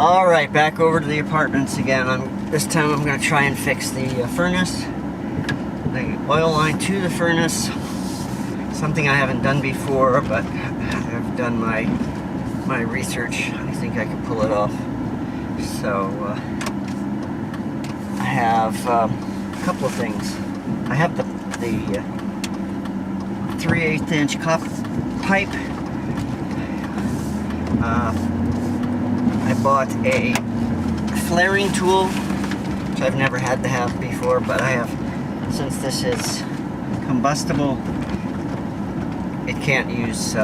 Alright, back over to the apartments again. This time I'm going to try and fix the furnace, the oil line to the furnace. Something I haven't done before, but I've done my research. I think I can pull it off. So I have a couple of things. I have the 3/8 inch copper pipe. I bought a flaring tool, which I've never had to have before, but I have, since this is combustible, it can't use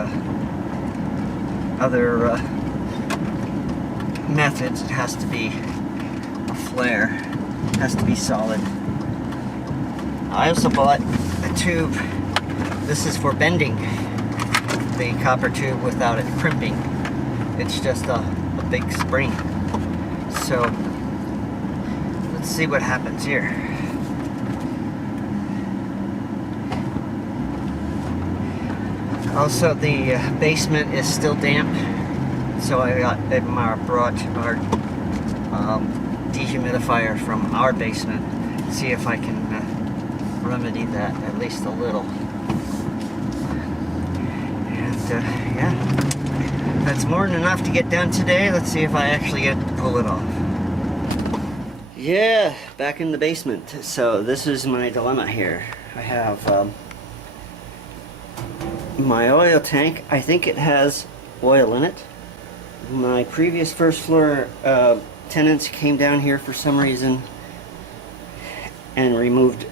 other methods. It has to be a flare, it has to be solid. I also bought a tube. This is for bending the copper tube without it crimping. It's just a big spring. So let's see what happens here. Also, the basement is still damp, so I brought our dehumidifier from our basement. See if I can remedy that at least a little. And yeah, that's more than enough to get done today. Let's see if I actually get to pull it off. Yeah, back in the basement. So this is my dilemma here. I have my oil tank. I think it has oil in it. My previous first floor tenants came down here for some reason and removed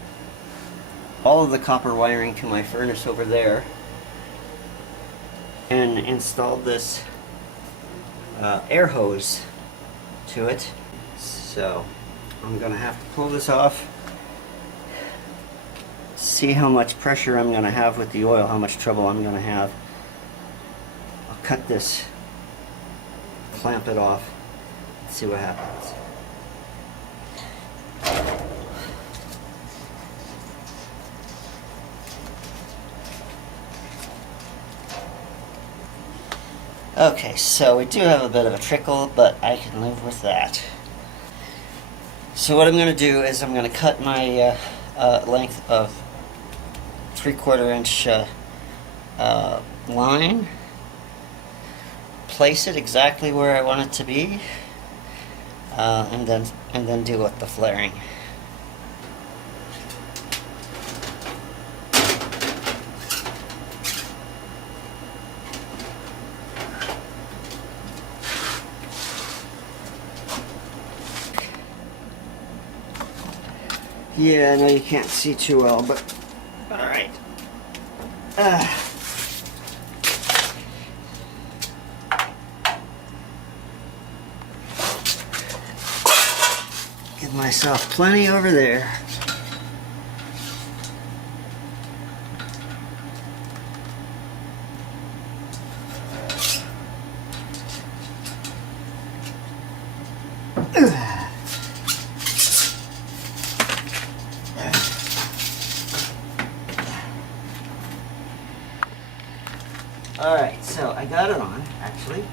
all of the copper wiring to my furnace over there and installed this air hose to it. So I'm gonna have to pull this off, see how much pressure I'm gonna have with the oil, how much trouble I'm gonna have. I'll cut this, clamp it off, see what happens. Okay, so we do have a bit of a trickle, but I can live with that. So what I'm going to do is I'm going to cut my length of 3/4 inch line, place it exactly where I want it to be, and then deal with the flaring. Yeah, I know you can't see too well, but alright. Give myself plenty over there. Alright, so I got it on, actually,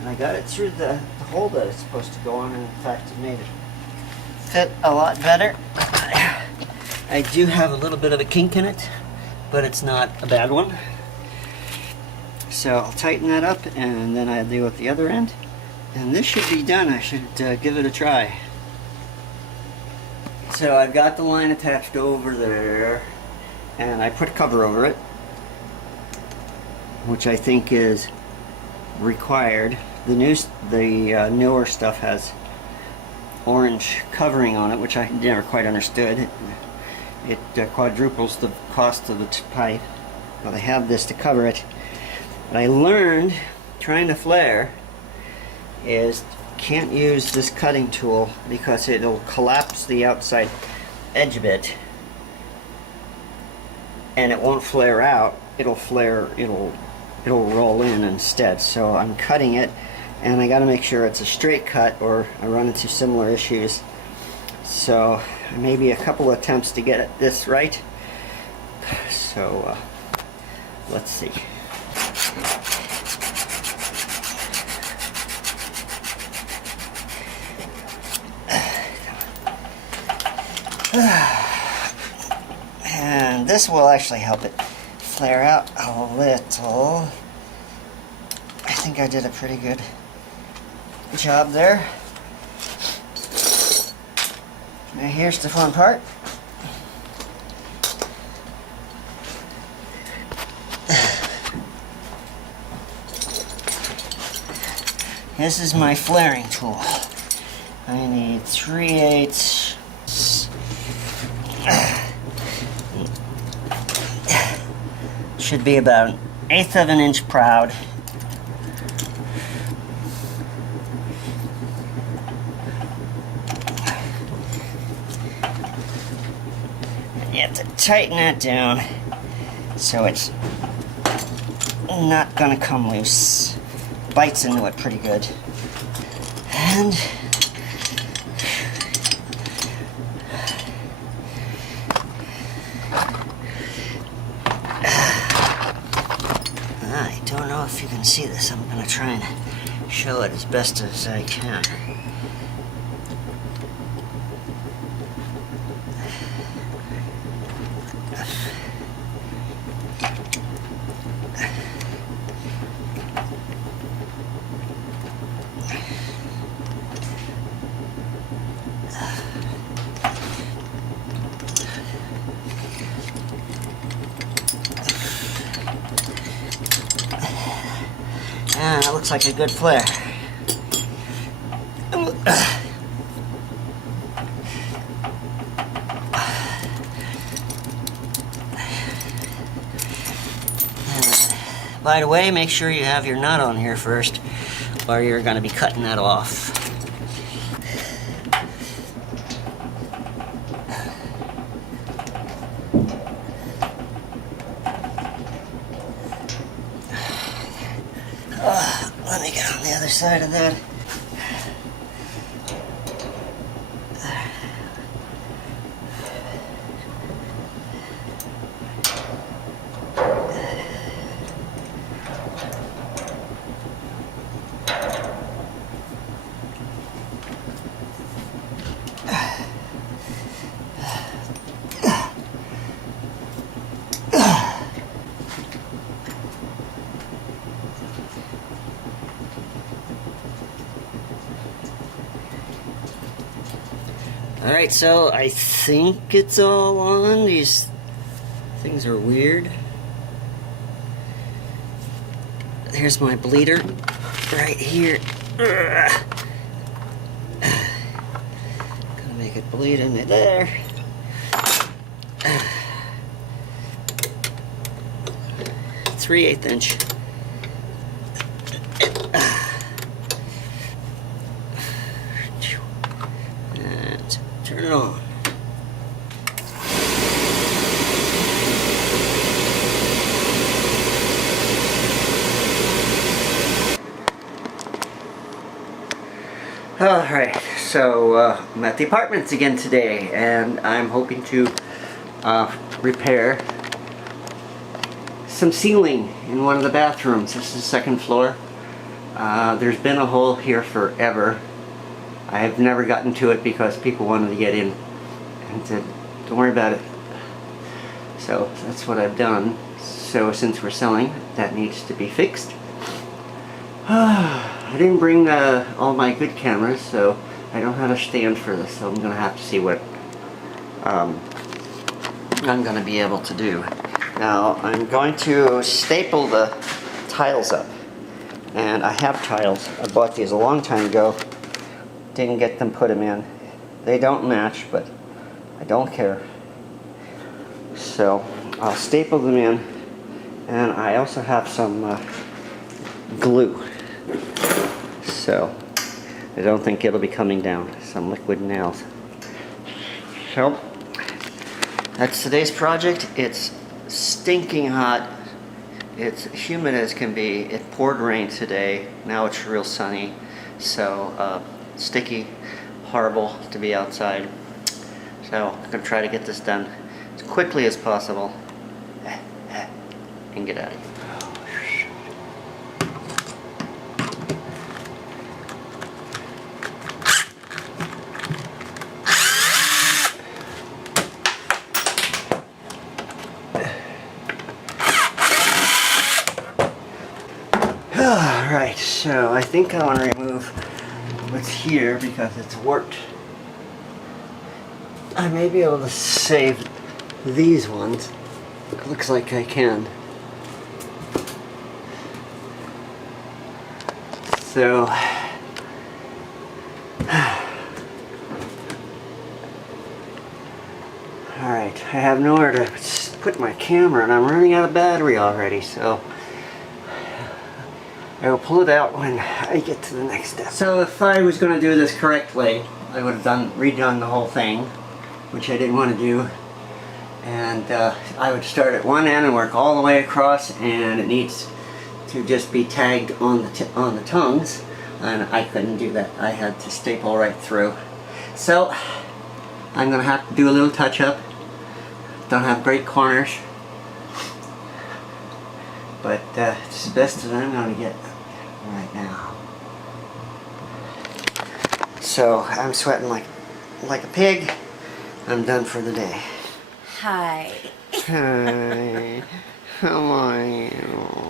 and I got it through the hole that it's supposed to go on, and in fact it made it fit a lot better. I do have a little bit of a kink in it, but it's not a bad one. So I'll tighten that up, and then I'll deal with the other end, and this should be done. I should give it a try. So I've got the line attached over there, and I put a cover over it, which I think is required. The newer stuff has orange covering on it, which I never quite understood. It quadruples the cost of the pipe. Well, they have this to cover it. What I learned trying to flare is can't use this cutting tool because it'll collapse the outside edge of it, and it won't flare out. It'll flare. It'll roll in instead. So I'm cutting it, and I got to make sure it's a straight cut, or I run into similar issues. So maybe a couple attempts to get this right. So let's see. And this will actually help it flare out a little. I think I did a pretty good job there. Now here's the fun part. This is my flaring tool. I need 3/8. Should be about 1/8 of an inch proud. You have to tighten that down so it's not gonna come loose. Bites into it pretty good. And I don't know if you can see this. I'm gonna try and show it as best as I can. Ah, that looks like a good flare. By the way, make sure you have your nut on here first, or you're going to be cutting that off. Let me get on the other side of that. Alright, so I think it's all on. These things are weird. Here's my bleeder right here. Gonna make it bleed into there. 3/8 inch. And turn it on. Alright, so I'm at the apartments again today, and I'm hoping to repair some ceiling in one of the bathrooms. This is the second floor. There's been a hole here forever. I have never gotten to it because people wanted to get in and said, don't worry about it. So that's what I've done. So since we're selling, that needs to be fixed. I didn't bring all my good cameras, so I don't have a stand for this, so I'm going to have to see what I'm going to be able to do. Now, I'm going to staple the tiles up. And I have tiles. I bought these a long time ago. Didn't get them, put them in. They don't match, but I don't care. So, I'll staple them in. And I also have some glue. So, I don't think it'll be coming down. Some liquid nails. So, that's today's project. It's stinking hot. It's humid as can be. It poured rain today. Now it's real sunny. So, sticky, horrible to be outside. So, I'm going to try to get this done as quickly as possible. And get out of here. Alright, so I think I want to remove what's here because it's warped. I may be able to save these ones. Looks like I can. So, alright, I have nowhere to put my camera and I'm running out of battery already, so I will pull it out when I get to the next step. So if I was going to do this correctly, I would have redone the whole thing, which I didn't want to do. And I would start at one end and work all the way across, and it needs to just be tagged on the tongues, and I couldn't do that. I had to staple right through. So I'm going to have to do a little touch-up. Don't have great corners, but it's the best that I'm going to get right now. So I'm sweating like a pig. I'm done for the day. Hi. Hi. How are you?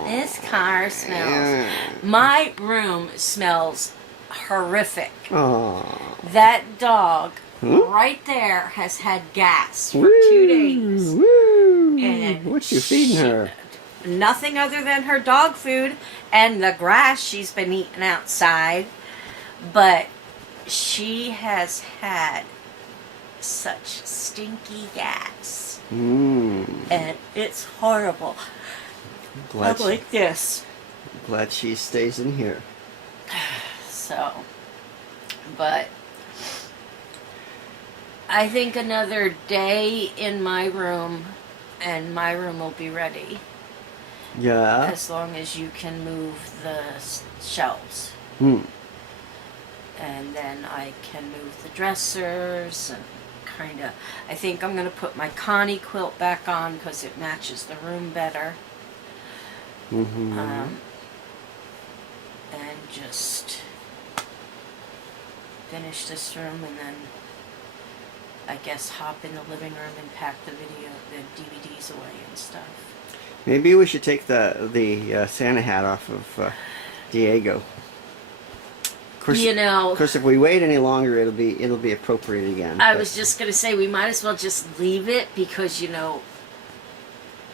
This car smells. My room smells horrific. Oh. That dog right there has had gas for 2 days. Woo. And What you feeding her? Nothing other than her dog food and the grass she's been eating outside. But she has had such stinky gas. And it's horrible. Like this. Glad she stays in here. So, but I think another day in my room and my room will be ready. Yeah. As long as you can move the shelves. Hmm. And then I can move the dressers and kind of, I think I'm going to put my Connie quilt back on because it matches the room better. And just finish this room and then I guess hop in the living room and pack the DVDs away and stuff. Maybe we should take the Santa hat off of Diego. You know, of course, if we wait any longer, it'll be appropriate again. I was just gonna say we might as well just leave it because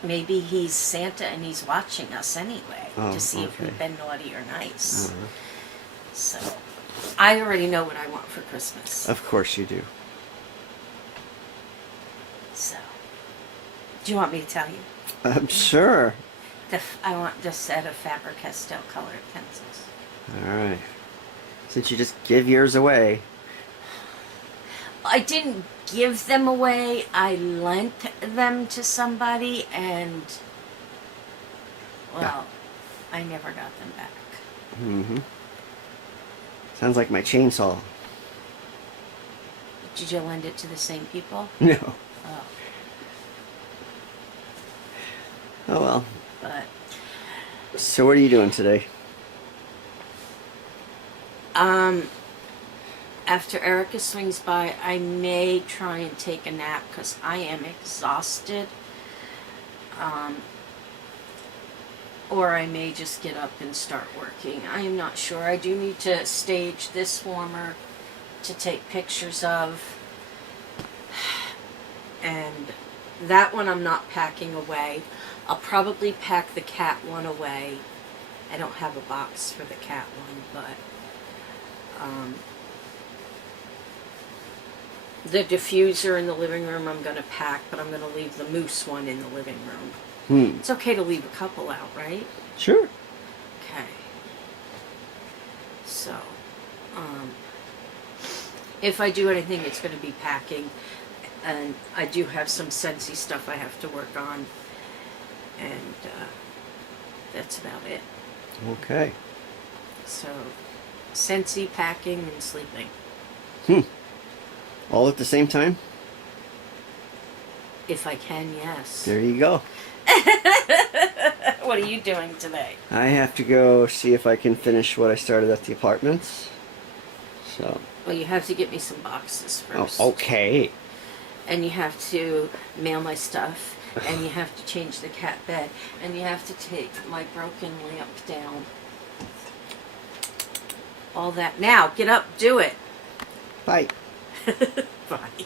maybe he's Santa and he's watching us anyway to see if we've been naughty or nice. So I already know what I want for Christmas. Of course you do. So, do you want me to tell you? I'm sure. I want this set of Faber-Castell colored pencils. All right. Since you just give yours away. I didn't give them away. I lent them to somebody and, well, I never got them back. Sounds like my chainsaw. Did you lend it to the same people? No. Oh. Oh well. But. So what are you doing today? After Erica swings by, I may try and take a nap because I am exhausted. Or I may just get up and start working. I am not sure. I do need to stage this warmer to take pictures of. And that one I'm not packing away. I'll probably pack the cat one away. I don't have a box for the cat one, but the diffuser in the living room I'm going to pack, but I'm going to leave the moose one in the living room. It's okay to leave a couple out, right? Sure. Okay. So, if I do anything, it's going to be packing. And I do have some Scentsy stuff I have to work on. And that's about it. Okay. So, Scentsy, packing, and sleeping. All at the same time? If I can, yes. There you go. What are you doing today? I have to go see if I can finish what I started at the apartments. So. Well, you have to get me some boxes first. Oh, okay. And you have to mail my stuff. And you have to change the cat bed. And you have to take my broken lamp down. all that. Now, get up, do it. Bye. Bye.